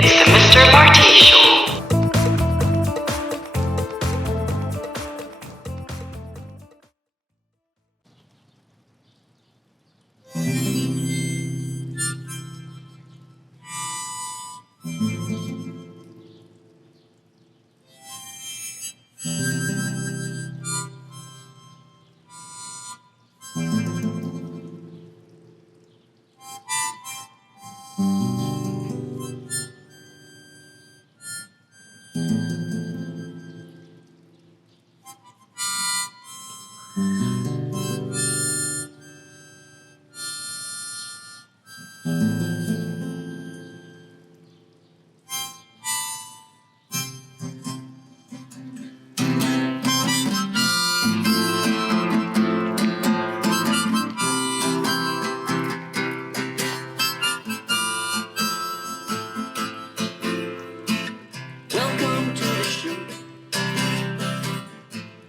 It's the Mr. Marty Show. Welcome to the show.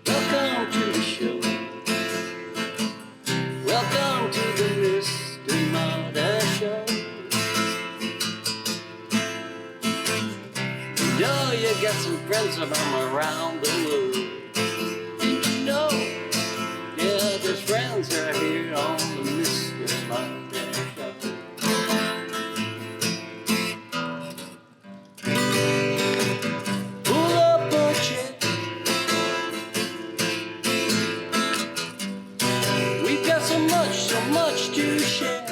Welcome to the show. Welcome to the Mr. Marty Show. You know you got some friends from around the world. Did you know? Yeah, there's friends right here on the Mr. Marty Show. Pull up a chair. We've got so much to share.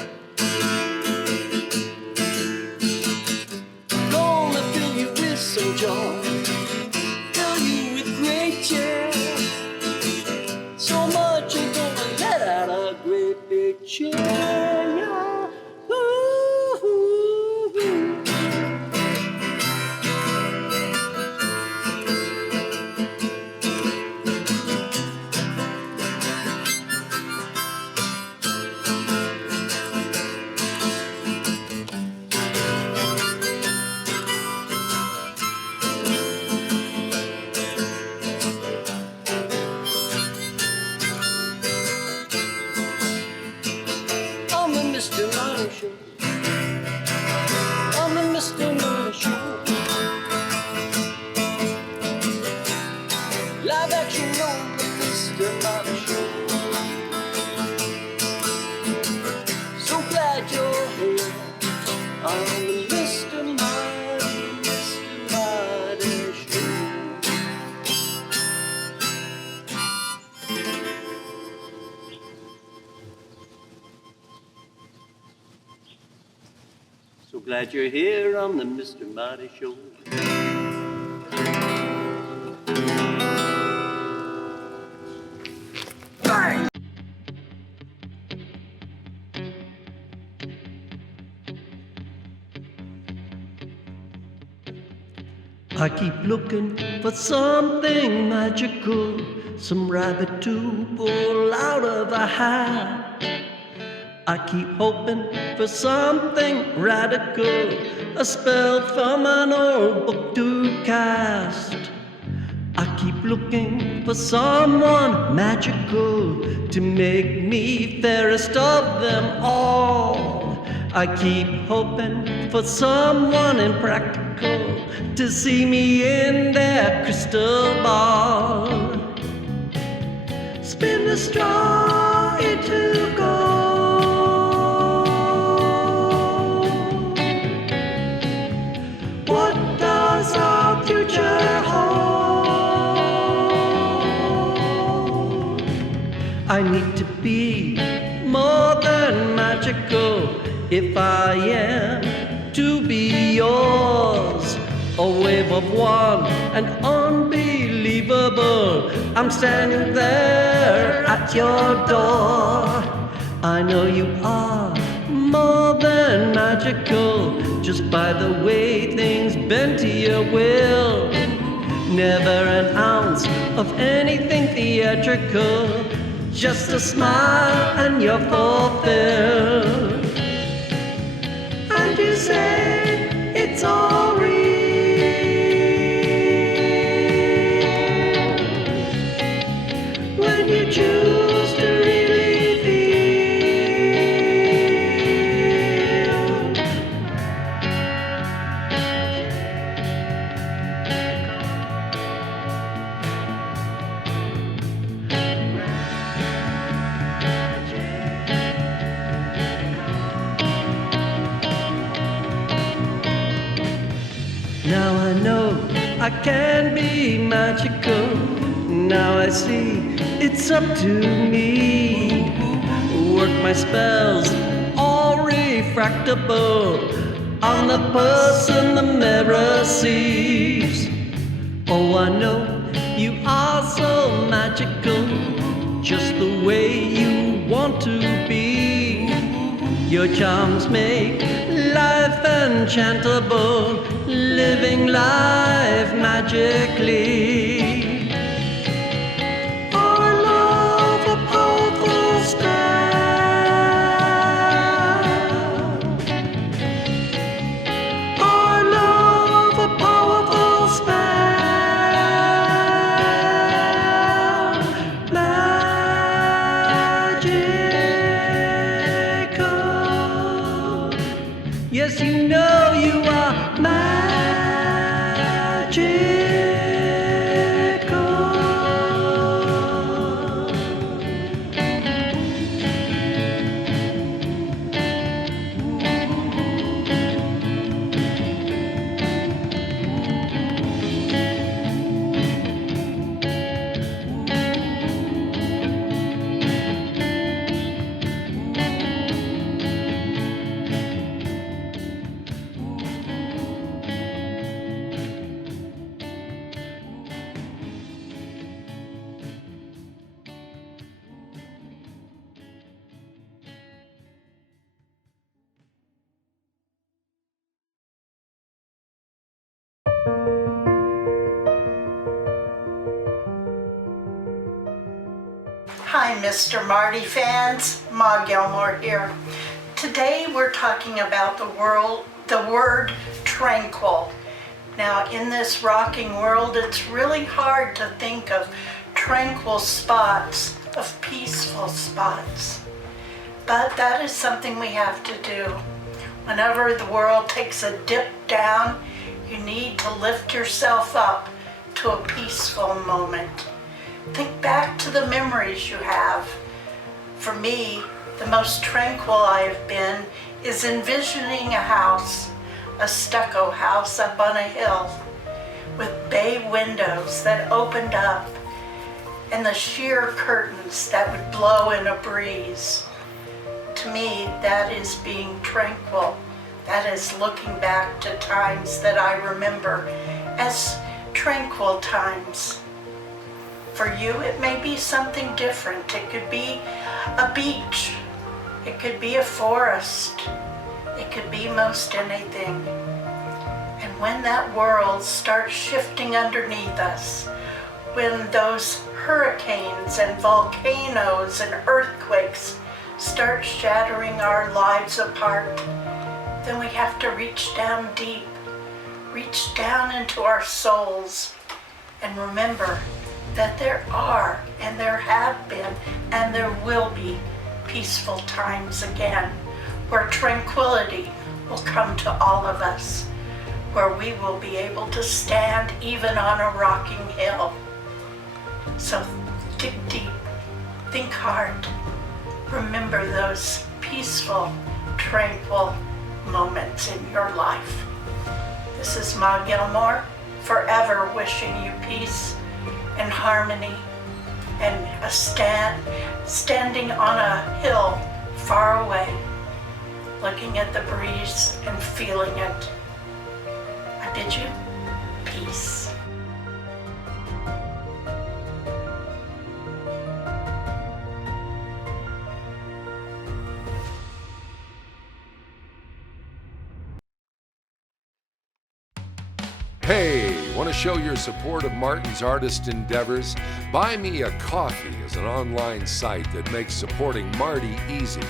Gonna fill you with some joy, fill you with great cheer. So much you're gonna let out a great big cheer. Yeah. Ooh. On the Mr. Marty Show. On the Mr. Marty Show. Live action on the Mr. Marty Show. So glad you're here on the Mr. Marty Show. So glad you're here on the Mr. Marty Show. I keep looking for something magical, some rabbit to pull out of a hat. I keep hoping for something radical, a spell from an old book to cast. I keep looking for someone magical to make me fairest of them all. I keep hoping for someone impractical to see me in their crystal ball. Spin the straw into gold. What does our future hold? I need to be more than magical if I am to be yours. A wave of one and unbelievable, I'm standing there at your door. I know you are more than magical, just by the way things bend to your will. Never an ounce of anything theatrical, just a smile and you're fulfilled. And you say it's all real when you choose to really feel. Now I know I can be magical. Now I see it's up to me. Work my spells, all refractable, on the person the mirror sees. Oh, I know you are so magical, just the way you want to be. Your charms make life enchantable, living life magically. I love a powerful spell. I love a powerful spell. Magical. Yes, you know you are magical. Hi, Mr. Marty fans. Ma Gilmore here. Today we're talking about the word tranquil. Now, in this rocking world, it's really hard to think of tranquil spots, of peaceful spots. But that is something we have to do. Whenever the world takes a dip down, you need to lift yourself up to a peaceful moment. Think back to the memories you have. For me, the most tranquil I've been is envisioning a house, a stucco house up on a hill, with bay windows that opened up and the sheer curtains that would blow in a breeze. To me, that is being tranquil. That is looking back to times that I remember as tranquil times. For you, it may be something different. It could be a beach. It could be a forest. It could be most anything. And when that world starts shifting underneath us, when those hurricanes and volcanoes and earthquakes start shattering our lives apart, then we have to reach down deep, reach down into our souls, and remember that there are, and there have been, and there will be peaceful times again, where tranquility will come to all of us, where we will be able to stand even on a rocking hill. So dig deep, think hard, remember those peaceful, tranquil moments in your life. This is Ma Gilmore, forever wishing you peace and harmony, and standing on a hill far away, looking at the breeze and feeling it. I bid you peace. Hey, want to show your support of Martin's artist endeavors? Buy Me a Coffee is an online site that makes supporting Marty easy.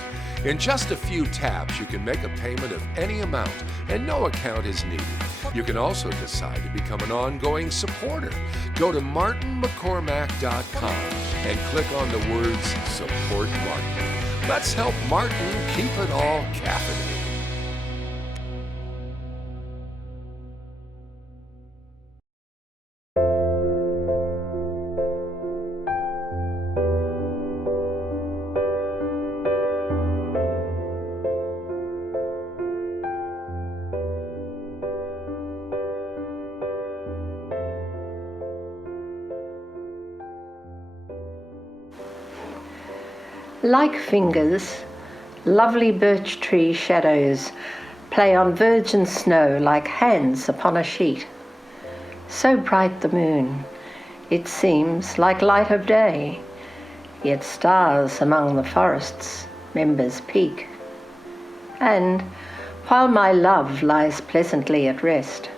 In just a few taps, you can make a payment of any amount, and no account is needed. You can also decide to become an ongoing supporter. Go to martinmccormack.com and click on the words Support Martin. Let's help Martin keep it all caffeinated. Like fingers, lovely birch tree shadows play on virgin snow like hands upon a sheet. So bright the moon, it seems like light of day, yet stars among the forest's members peak. And while my love lies pleasantly at rest,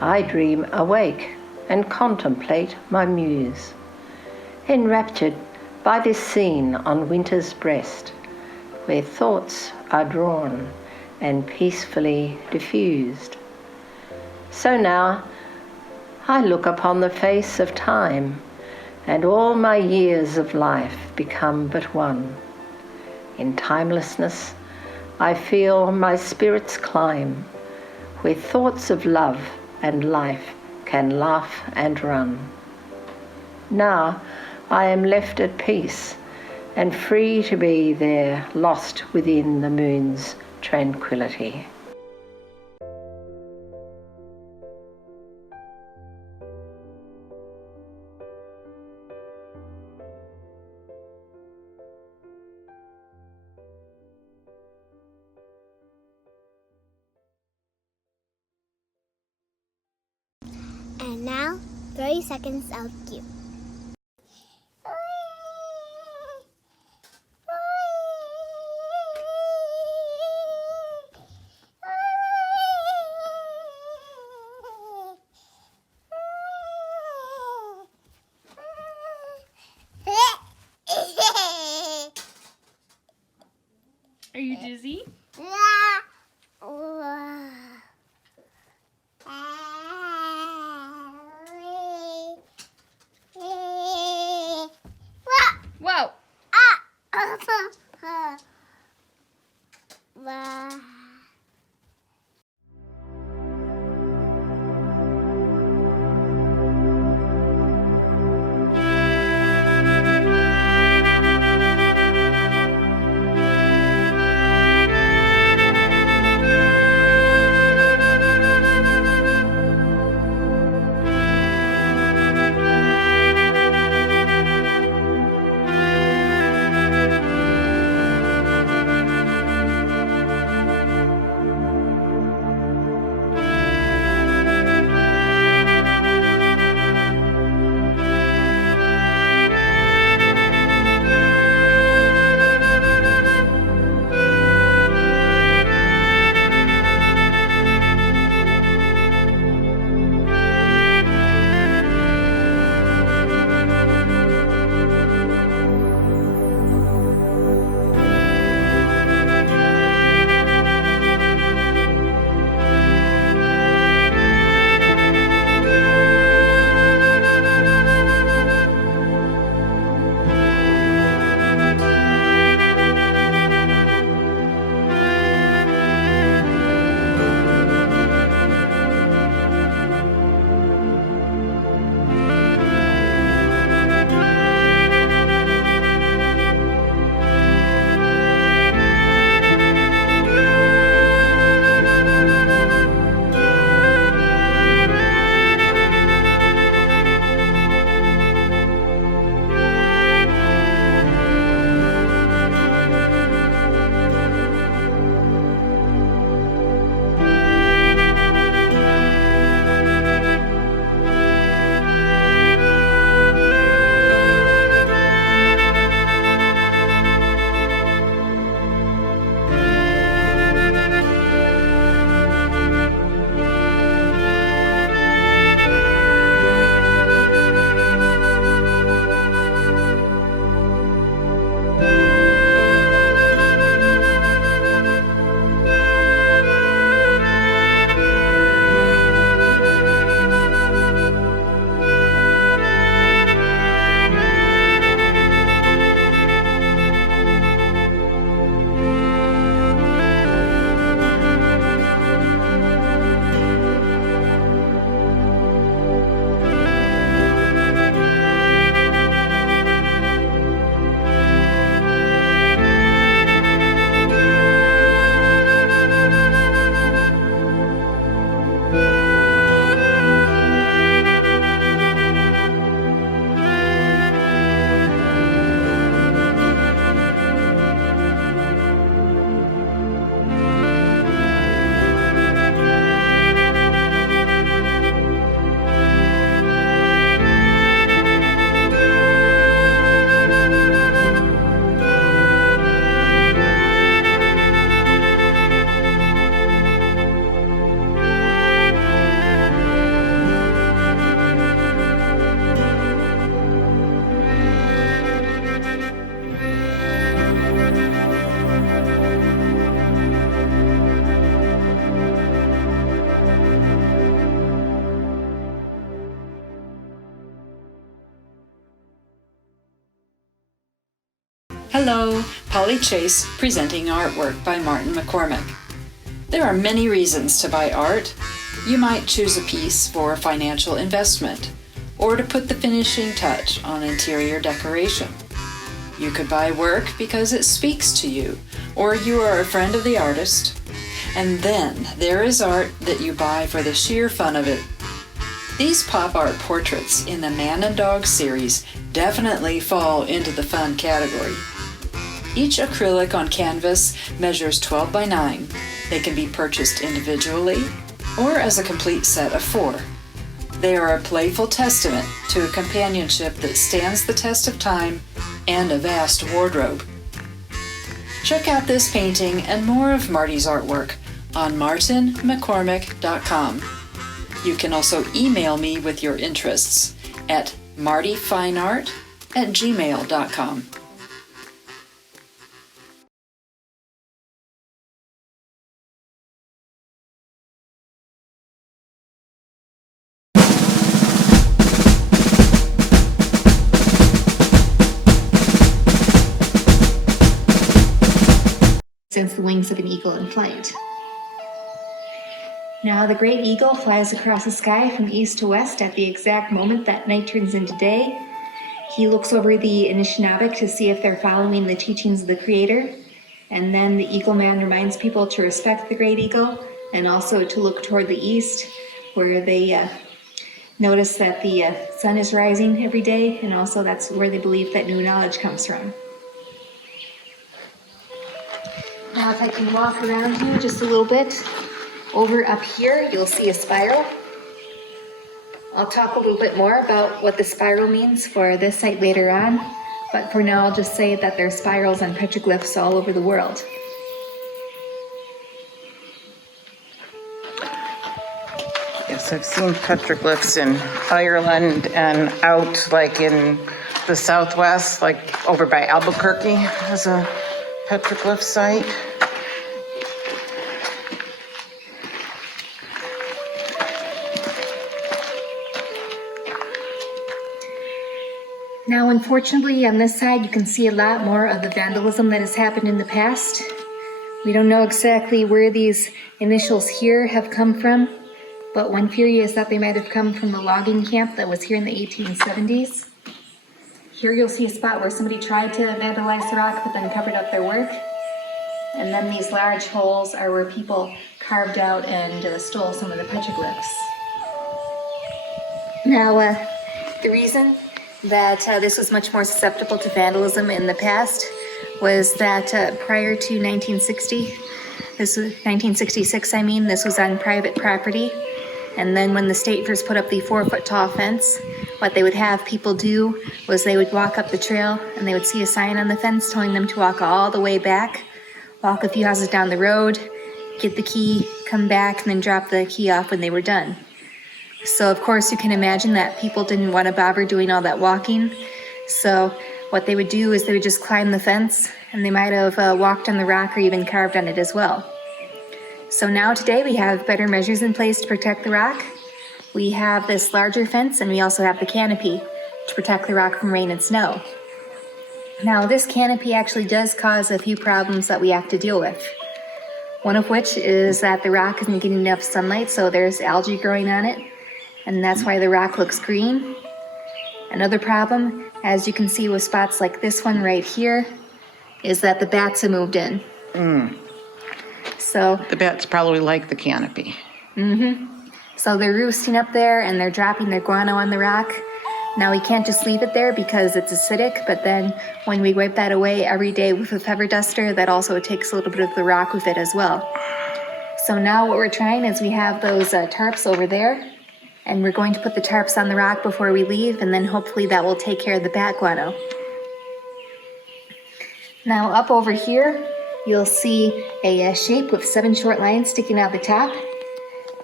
I dream awake and contemplate my muse, enraptured by this scene on winter's breast, where thoughts are drawn and peacefully diffused. So now I look upon the face of time, and all my years of life become but one. In timelessness I feel my spirits climb, where thoughts of love and life can laugh and run. Now I am left at peace and free to be there, lost within the moon's tranquility. And now, 30 seconds of cue. Are you dizzy? Hello, Polly Chase presenting artwork by Martin McCormick. There are many reasons to buy art. You might choose a piece for financial investment or to put the finishing touch on interior decoration. You could buy work because it speaks to you or you are a friend of the artist. And then there is art that you buy for the sheer fun of it. These pop art portraits in the Man and Dog series definitely fall into the fun category. Each acrylic on canvas measures 12 by 9. They can be purchased individually or as a complete set of 4. They are a playful testament to a companionship that stands the test of time and a vast wardrobe. Check out this painting and more of Marty's artwork on martinmccormick.com. You can also email me with your interests at martyfineart@gmail.com. Since the wings of an eagle in flight. Now the great eagle flies across the sky from east to west at the exact moment that night turns into day. He looks over the Anishinaabe to see if they're following the teachings of the Creator. And then the Eagle Man reminds people to respect the great eagle and also to look toward the east where they notice that the sun is rising every day, and also that's where they believe that new knowledge comes from. Now if I can walk around you just a little bit, over up here you'll see a spiral. I'll talk a little bit more about what the spiral means for this site later on, but for now I'll just say that there are spirals and petroglyphs all over the world. Yes, I've seen petroglyphs in Ireland and out like in the Southwest, like over by Albuquerque as a petroglyph site. Now, unfortunately, on this side, you can see a lot more of the vandalism that has happened in the past. We don't know exactly where these initials here have come from, but one theory is that they might have come from the logging camp that was here in the 1870s. Here you'll see a spot where somebody tried to vandalize the rock, but then covered up their work. And then these large holes are where people carved out and stole some of the petroglyphs. Now, the reason that this was much more susceptible to vandalism in the past was that prior to 1966, this was on private property. And then when the state first put up the 4-foot tall fence, what they would have people do was they would walk up the trail and they would see a sign on the fence telling them to walk all the way back, walk a few houses down the road, get the key, come back, and then drop the key off when they were done. So of course you can imagine that people didn't want to bother doing all that walking. So what they would do is they would just climb the fence, and they might have walked on the rock or even carved on it as well. So now today we have better measures in place to protect the rock. We have this larger fence, and we also have the canopy to protect the rock from rain and snow. Now this canopy actually does cause a few problems that we have to deal with. One of which is that the rock isn't getting enough sunlight, so there's algae growing on it, and that's why the rock looks green. Another problem, as you can see with spots like this one right here, is that the bats have moved in. So the bats probably like the canopy. So they're roosting up there and they're dropping their guano on the rock. Now we can't just leave it there because it's acidic, but then when we wipe that away every day with a feather duster, that also takes a little bit of the rock with it as well. So now what we're trying is we have those tarps over there, and we're going to put the tarps on the rock before we leave, and then hopefully that will take care of the bat guano. Now up over here, you'll see a shape with 7 short lines sticking out the top,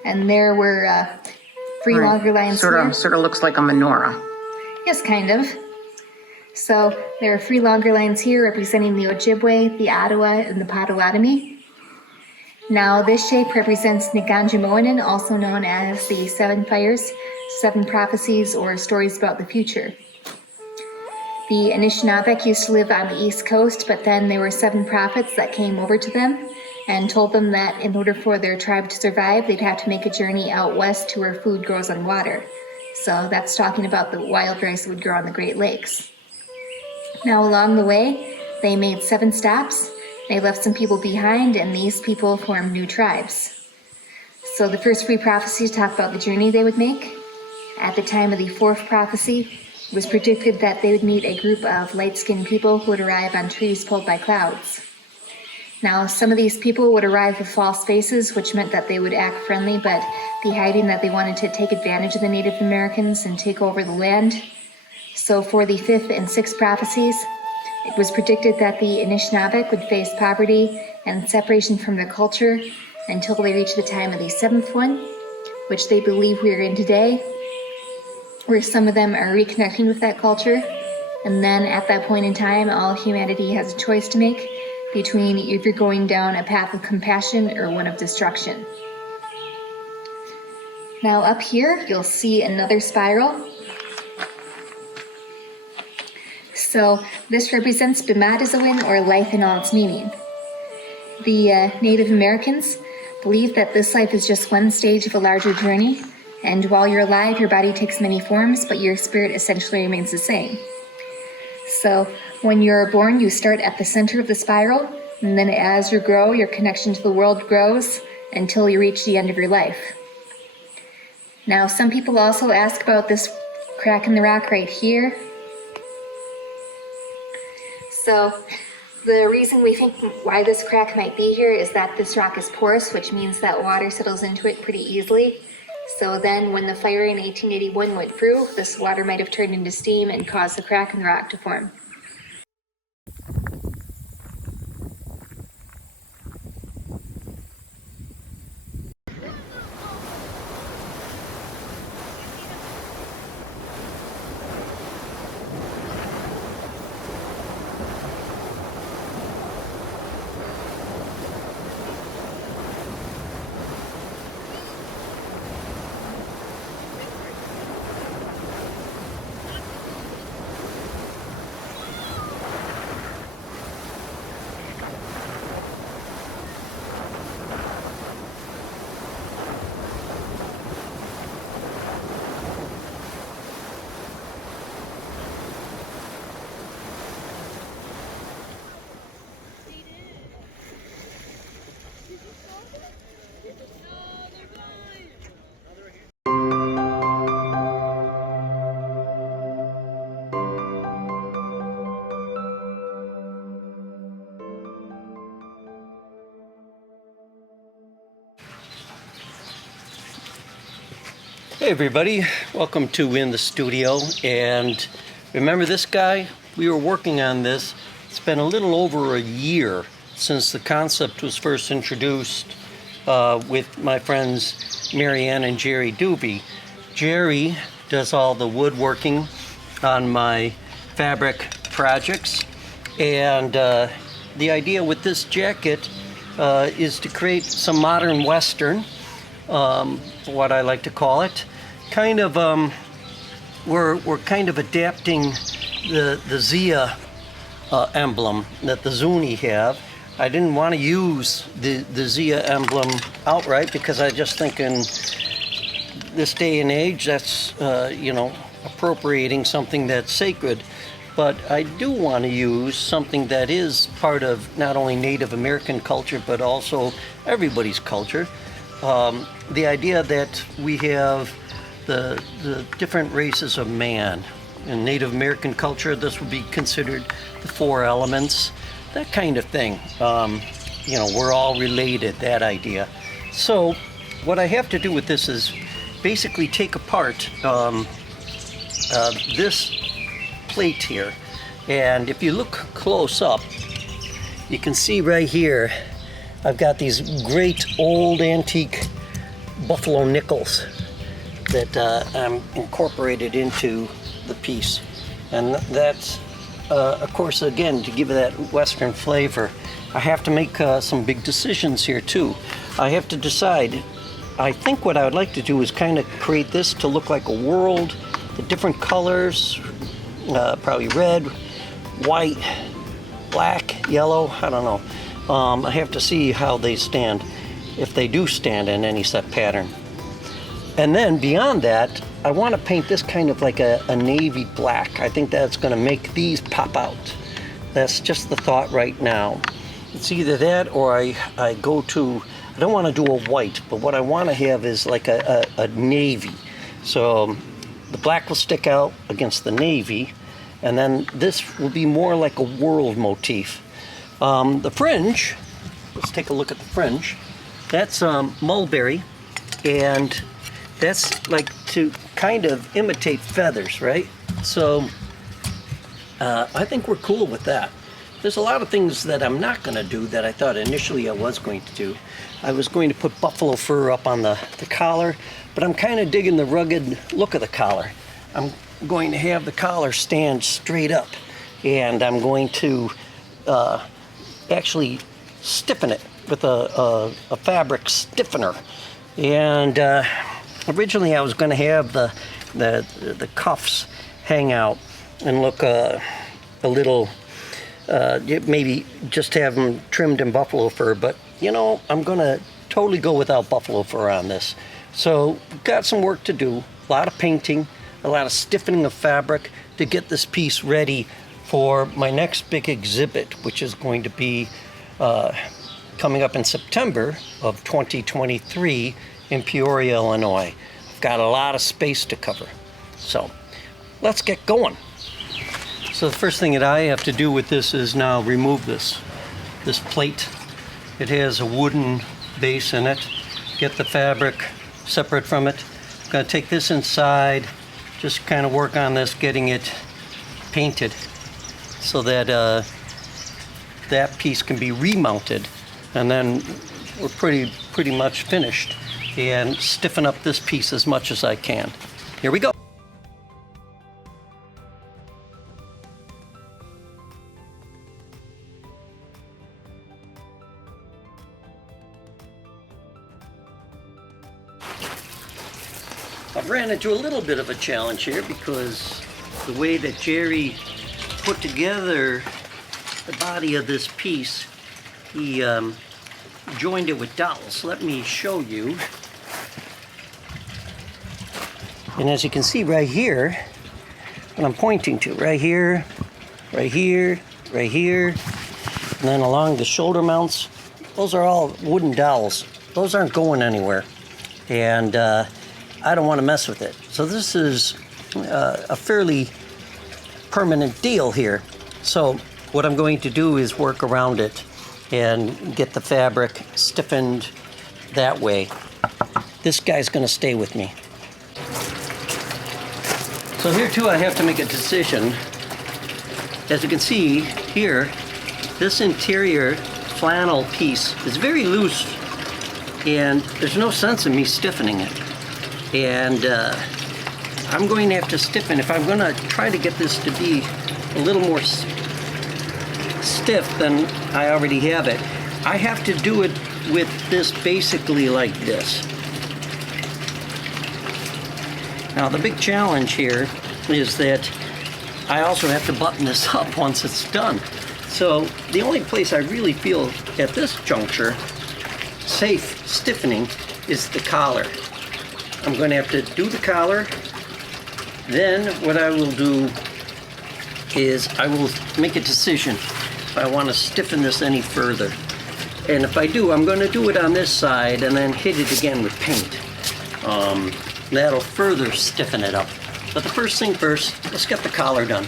and there were 3 longer lines here. Sort of looks like a menorah. Yes, kind of. So there are 3 longer lines here representing the Ojibwe, the Ottawa, and the Potawatomi. Now this shape represents Niganjimoinen, also known as the 7 fires, 7 prophecies, or stories about the future. The Anishinaabe used to live on the East Coast, but then there were 7 prophets that came over to them and told them that in order for their tribe to survive, they'd have to make a journey out west to where food grows on water. So that's talking about the wild rice that would grow on the Great Lakes. Now along the way, they made 7 stops. They left some people behind, and these people formed new tribes. So the first 3 prophecies talk about the journey they would make. At the time of the 4th prophecy, it was predicted that they would meet a group of light-skinned people who would arrive on trees pulled by clouds. Now, some of these people would arrive with false faces, which meant that they would act friendly, but be hiding that they wanted to take advantage of the Native Americans and take over the land. So for the 5th and 6th prophecies, it was predicted that the Anishinaabe would face poverty and separation from their culture until they reached the time of the 7th one, which they believe we are in today, where some of them are reconnecting with that culture. And then at that point in time, all humanity has a choice to make between either going down a path of compassion or one of destruction. Now up here, you'll see another spiral. So this represents Bimadazawan, or life in all its meaning. The Native Americans believe that this life is just one stage of a larger journey, and while you're alive, your body takes many forms, but your spirit essentially remains the same. So when you're born, you start at the center of the spiral, and then as you grow, your connection to the world grows until you reach the end of your life. Now, some people also ask about this crack in the rock right here. So the reason we think why this crack might be here is that this rock is porous, which means that water settles into it pretty easily. So then when the fire in 1881 went through, this water might have turned into steam and caused the crack in the rock to form. Hey everybody, welcome to In the Studio. And remember this guy? We were working on this. It's been a little over a year since the concept was first introduced with my friends Marianne and Jerry Doobie. Jerry does all the woodworking on my fabric projects, and the idea with this jacket is to create some modern Western, what I like to call it. Kind of, we're kind of adapting the Zia emblem that the Zuni have. I didn't want to use the Zia emblem outright because I just think in this day and age that's appropriating something that's sacred. But I do want to use something that is part of not only Native American culture but also everybody's culture. The idea that we have the different races of man. In Native American culture, this would be considered the 4 elements, that kind of thing. We're all related, that idea. So what I have to do with this is basically take apart this plate here. And if you look close up, you can see right here, I've got these great old antique buffalo nickels that I'm incorporated into the piece. And that's, of course, again, to give it that Western flavor. I have to make some big decisions here too. I have to decide. I think what I would like to do is kind of create this to look like a world, the different colors, probably red, white, black, yellow, I don't know. I have to see how they stand, if they do stand in any set pattern. And then beyond that, I want to paint this kind of like a navy black. I think that's going to make these pop out. That's just the thought right now. It's either that or I go to, I don't want to do a white, but what I want to have is like a navy. So the black will stick out against the navy, and then this will be more like a world motif. The fringe, let's take a look at the fringe. That's mulberry, and that's like to kind of imitate feathers, right? So I think we're cool with that. There's a lot of things that I'm not going to do that I thought initially I was going to do. I was going to put buffalo fur up on the collar, but I'm kind of digging the rugged look of the collar. I'm going to have the collar stand straight up, and I'm going to actually stiffen it with a fabric stiffener. And originally I was going to have the cuffs hang out and look a little, maybe just have them trimmed in buffalo fur, but you know, I'm going to totally go without buffalo fur on this. So got some work to do, a lot of painting, a lot of stiffening of fabric to get this piece ready for my next big exhibit, which is going to be coming up in September of 2023 in Peoria, Illinois. I've got a lot of space to cover. So let's get going. So the first thing that I have to do with this is now remove this plate. It has a wooden base in it. Get the fabric separate from it. I'm going to take this inside, just kind of work on this, getting it painted so that that piece can be remounted, and then we're pretty much finished, and stiffen up this piece as much as I can. Here we go. I've ran into a little bit of a challenge here because the way that Jerry put together the body of this piece, he joined it with dowels. Let me show you. And as you can see right here, what I'm pointing to, right here, right here, right here, and then along the shoulder mounts, those are all wooden dowels. Those aren't going anywhere. And I don't want to mess with it. So this is a fairly permanent deal here. So what I'm going to do is work around it and get the fabric stiffened that way. This guy's going to stay with me. So here too I have to make a decision. As you can see here, this interior flannel piece is very loose, and there's no sense in me stiffening it. And I'm going to have to stiffen. If I'm going to try to get this to be a little more stiff than I already have it, I have to do it with this basically like this. Now the big challenge here is that I also have to button this up once it's done. So the only place I really feel at this juncture safe stiffening is the collar. I'm going to have to do the collar. Then what I will do is I will make a decision if I want to stiffen this any further. And if I do, I'm going to do it on this side and then hit it again with paint. That'll further stiffen it up. But the first thing first, let's get the collar done.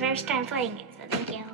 first time playing it, so thank you.